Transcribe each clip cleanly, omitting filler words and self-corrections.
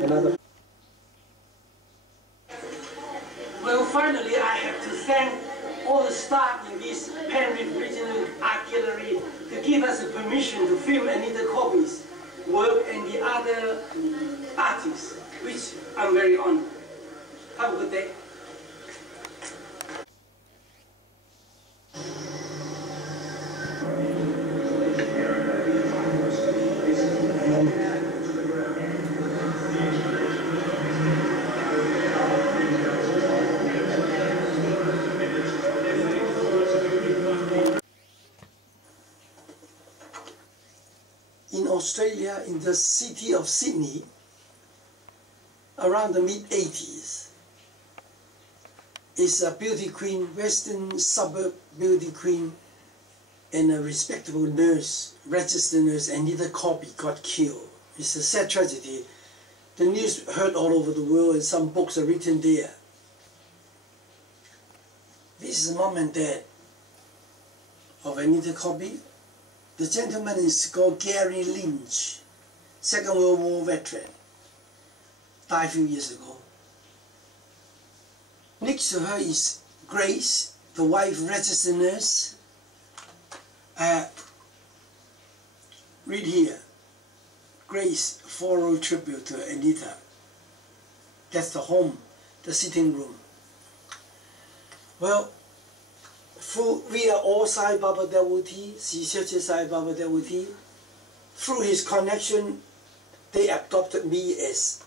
Another. Well, finally, I have to thank all the staff in this Penrith Regional Art Gallery to give us the permission to film Anita Coppi's work and the other artists, which I'm very honored. Have a good day. In Australia, in the city of Sydney, around the mid-80s, is a beauty queen, western suburb beauty queen, and a respectable nurse, registered nurse, Anita Coppy, got killed. It's a sad tragedy. The news heard all over the world, and some books are written there. This is mom and dad of Anita Coppy. The gentleman is called Gary Lynch, Second World War veteran, died a few years ago. Next to her is Grace, the wife, registered nurse. Read here, Grace, floral tribute to Anita. That's the home, the sitting room. Well, we are all Sai Baba devotees, Sai Baba devotee. Through his connection, they adopted me as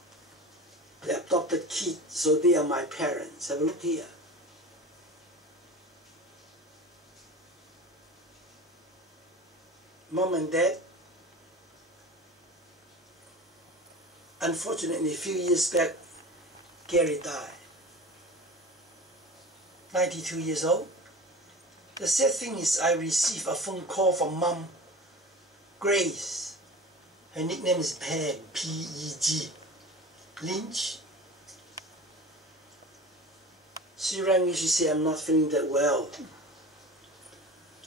the adopted kid, so they are my parents. Have a look here. Mom and Dad. Unfortunately, a few years back, Gary died. 92 years old. The sad thing is I received a phone call from Mom, Grace. Her nickname is Peg, P-E-G, Lynch. She rang me, she said, I'm not feeling that well.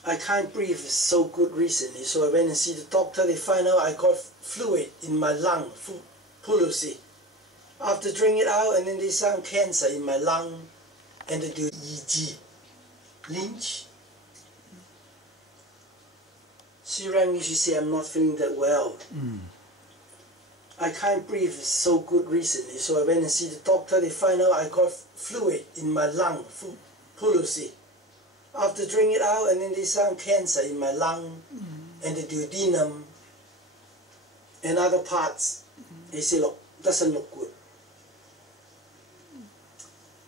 I can't breathe so good recently, so I went and see the doctor. They find out I got fluid in my lung, pleurisy. After drinking it out, and then they found cancer in my lung, and they do EEG. Lynch. She rang me, she said, I'm not feeling that well. I can't breathe so good recently, so I went and see the doctor. They find out I got fluid in my lung, pleurisy. After drinking it out, and then they found cancer in my lung, and the duodenum, and other parts. They say, look, doesn't look good.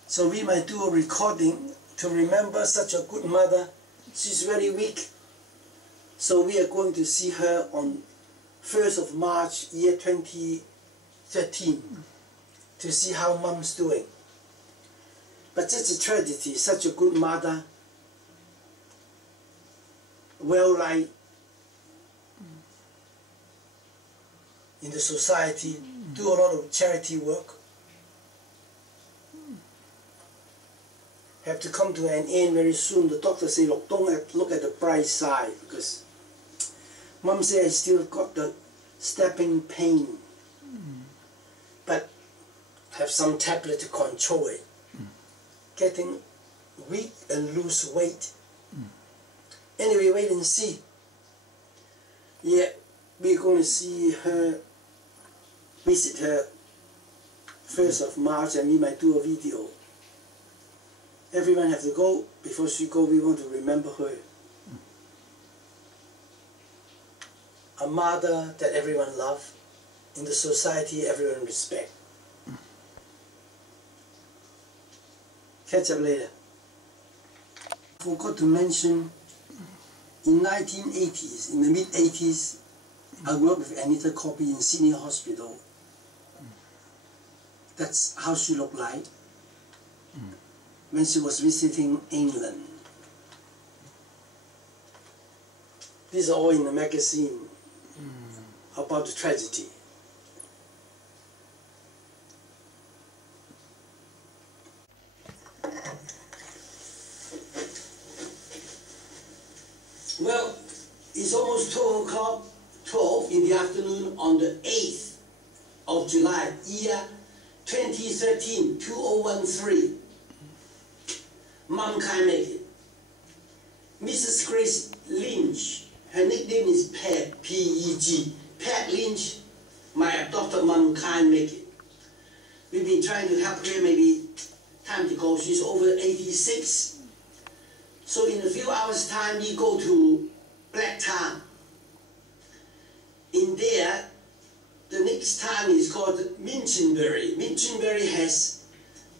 So we might do a recording to remember such a good mother. She's very weak. So we are going to see her on 1st of March, year 2013, to see how Mom's doing. But it's a tragedy, such a good mother, well-liked in the society, do a lot of charity work. Have to come to an end very soon. The doctor say, look, don't look at the bright side, because Mom said I still got the stabbing pain, but have some tablet to control it. Getting weak and lose weight. Anyway, wait and see. Yeah, we're going to see her, visit her 1st of March, and we might do a video. Everyone have to go. Before she go, we want to remember her. A mother that everyone loves, in the society everyone respect. Catch up later. Forgot to mention, in 1980s, in the mid-80s, I worked with Anita Coppy in Sydney Hospital. That's how she looked like when she was visiting England. These are all in the magazine about the tragedy. Well, it's almost 12 o'clock, 12 in the afternoon on the 8th of July, year 2013, 2013. Mom can't make it. Mrs. Grace Lynch, her nickname is Peg, P-E-G. Peg Lynch, my adopted mom can't make it. We've been trying to help her, maybe time to go. She's over 86. So in a few hours' time, we go to Black Town. In there, the next town is called Minchinbury. Minchinbury has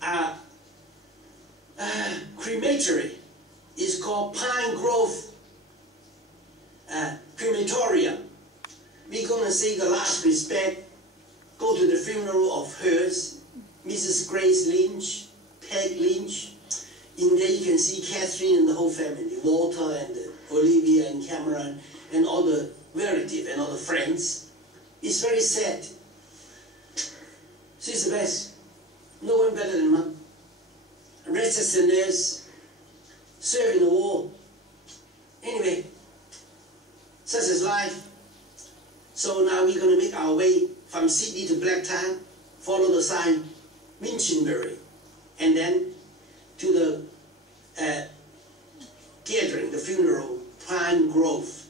a crematory. It's called Pine Grove Crematorium. We're going to say the last respect, go to the funeral of hers, Mrs. Grace Lynch, Peg Lynch. In there you can see Catherine and the whole family, Walter and Olivia and Cameron and all the relatives and all the friends. It's very sad. She's the best. No one better than Mom. Registered nurse, served in the war. Anyway, such is life. So now we're going to make our way from Sydney to Blacktown, follow the sign Minchinbury, and then to the gathering, the funeral, Pine Grove.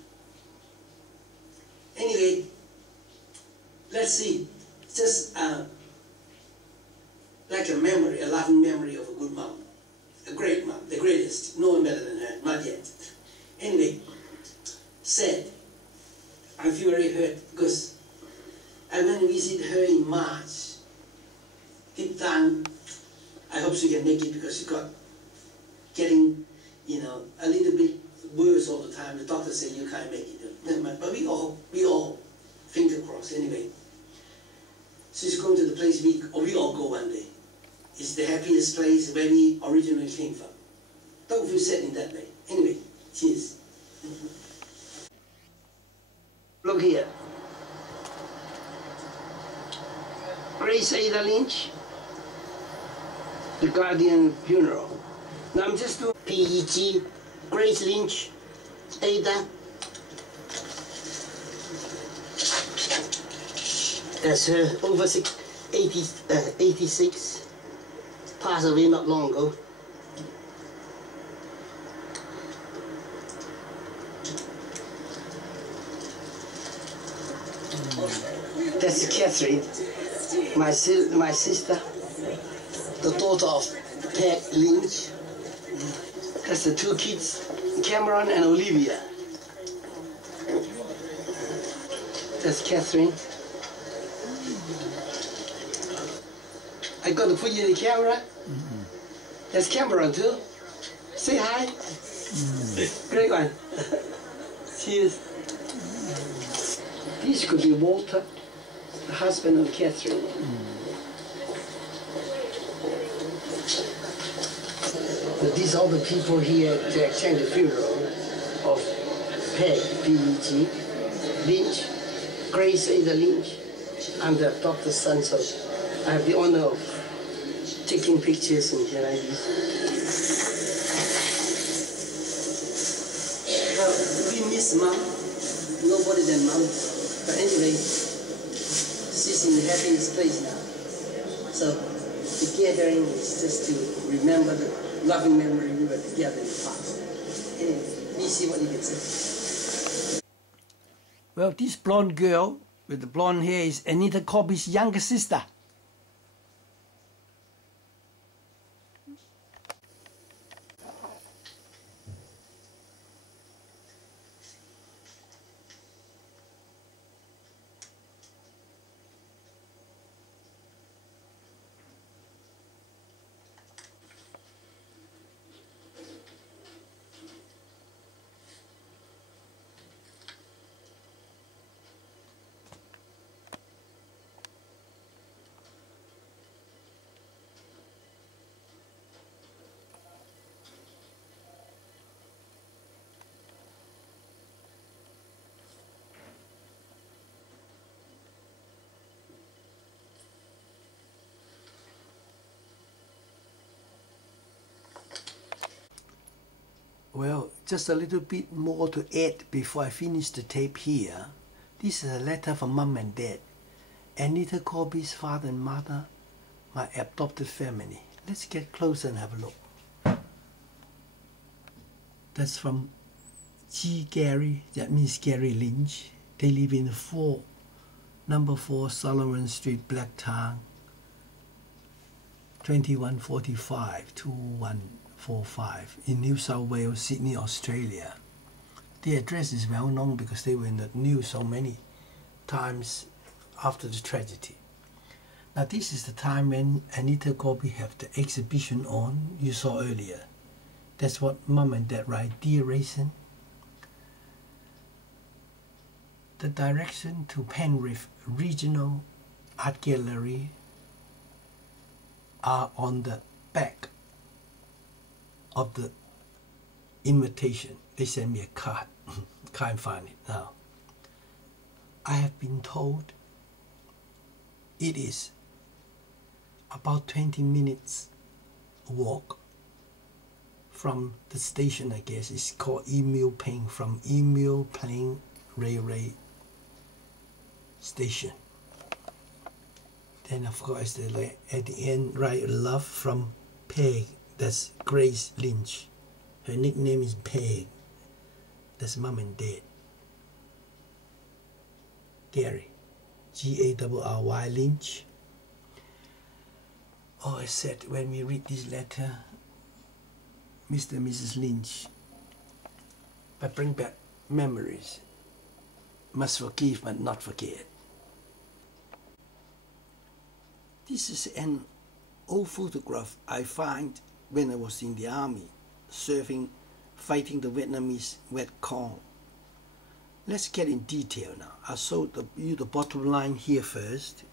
Anyway, let's see, just like a memory, a loving memory of a good mom, a great mom, the greatest, no one better than her, not yet. Anyway, sad. I feel very hurt because I went to visit her in March. Deep down, I hope she can make it because she got getting, you know, a little bit worse all the time. The doctor said you can't make it. But we all finger crossed anyway. She's going to the place we all go one day. It's the happiest place where we originally came from. Don't feel sad in that way. Anyway, cheers. Look here. Grace Ada Lynch, the Guardian funeral. Now I'm just doing PEG, Grace Lynch, Ada. That's her over 86, passed away not long ago. That's Catherine, my sister, the daughter of Peg Lynch. That's the two kids, Cameron and Olivia. That's Catherine. I got to put you in the camera. That's Cameron too. Say hi. Great one. Cheers. This could be Walter, the husband of Catherine. But these are the people here to attend the funeral of Peg, P-E-G, Lynch, Grace Ada Lynch. I'm the adopted son, so I have the honor of taking pictures and here like this. Well, we miss Mom, nobody than Mom. But anyway, she's in the happiest place now. So the gathering is just to remember the loving memory we were together in the past. Anyway, you see what you can say. Well, this blonde girl with the blonde hair is Anita Corby's younger sister. Well, just a little bit more to add before I finish the tape here. This is a letter from Mom and Dad. Anita Corby's father and mother, my adopted family. Let's get closer and have a look. That's from G. Gary, that means Gary Lynch. They live in number 4 Solomon Street, Blacktown, 2145 2145 in New South Wales, Sydney, Australia. The address is well known because they were in the news so many times after the tragedy. Now this is the time when Anita Corby have the exhibition on, you saw earlier. That's what Mum and Dad write, Dear Rayson. The direction to Penrith Regional Art Gallery are on the back of the invitation. They sent me a card. Can't find it now. I have been told it is about 20 minutes walk from the station, I guess. It's called Emu Plain, from Emu Plain Railway Station. Then of course at the end write love from Peg, that's Grace Lynch. Her nickname is Peg. That's Mum and Dad. Gary, G-A-R-R-Y Lynch. Oh, I said when we read this letter, Mr. and Mrs. Lynch, but bring back memories. Must forgive but not forget. This is an old photograph I find when I was in the army, fighting the Vietnamese Viet Cong. Let's get in detail now. I'll show you the bottom line here first,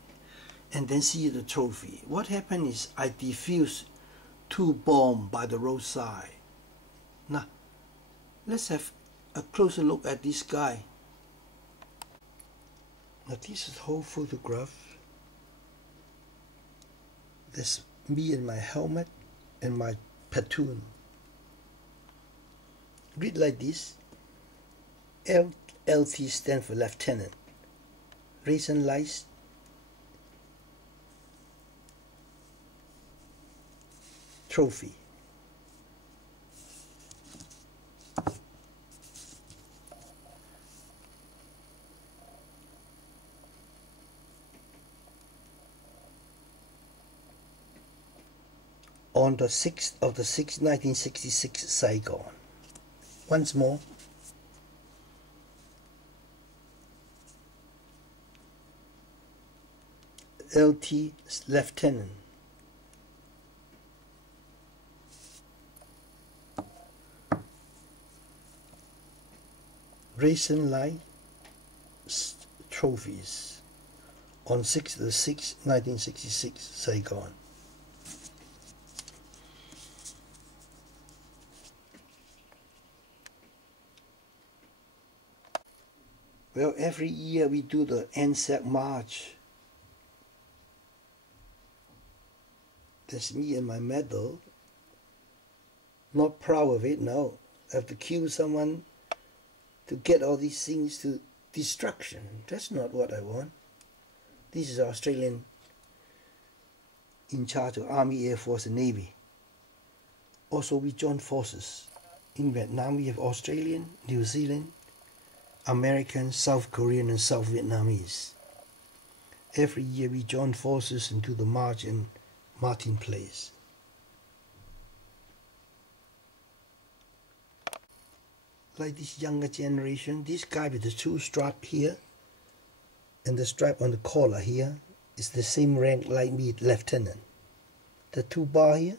and then see the trophy. What happened is I defused 2 bombs by the roadside. Now, let's have a closer look at this guy. Now this is the whole photograph. There's me and my helmet and my platoon. Read like this. LT stands for Lieutenant. Rayson Light. Trophy. On the 6th of the 6th, 1966, Saigon. Once more. LT Lieutenant. Rayson Light trophies on 6th of the 6th, 1966, Saigon. Well, every year we do the Anzac March. That's me and my medal. Not proud of it, no. I have to kill someone to get all these things to destruction. That's not what I want. This is Australian in charge of Army, Air Force and Navy. Also we join forces. In Vietnam we have Australian, New Zealand, American, South Korean and South Vietnamese. Every year we join forces into the march in Martin Place. Like this younger generation, this guy with the 2 stripe here and the stripe on the collar here is the same rank like me, lieutenant. The 2 bar here.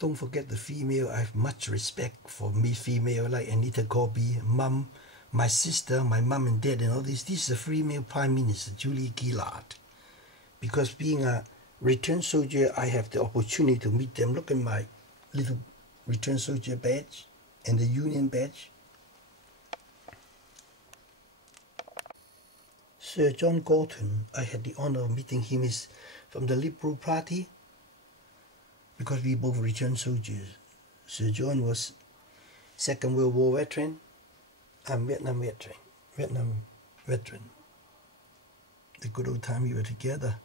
Don't forget the female. I have much respect for me female like Anita Corby, Mum, my sister, my mum and dad and all this. This is a female Prime Minister, Julie Gillard. Because being a return soldier, I have the opportunity to meet them. Look at my little return soldier badge and the Union badge. Sir John Gorton, I had the honor of meeting him. Is from the Liberal Party because we both returned soldiers. Sir John was Second World War veteran I'm Vietnam veteran. The good old time we were together.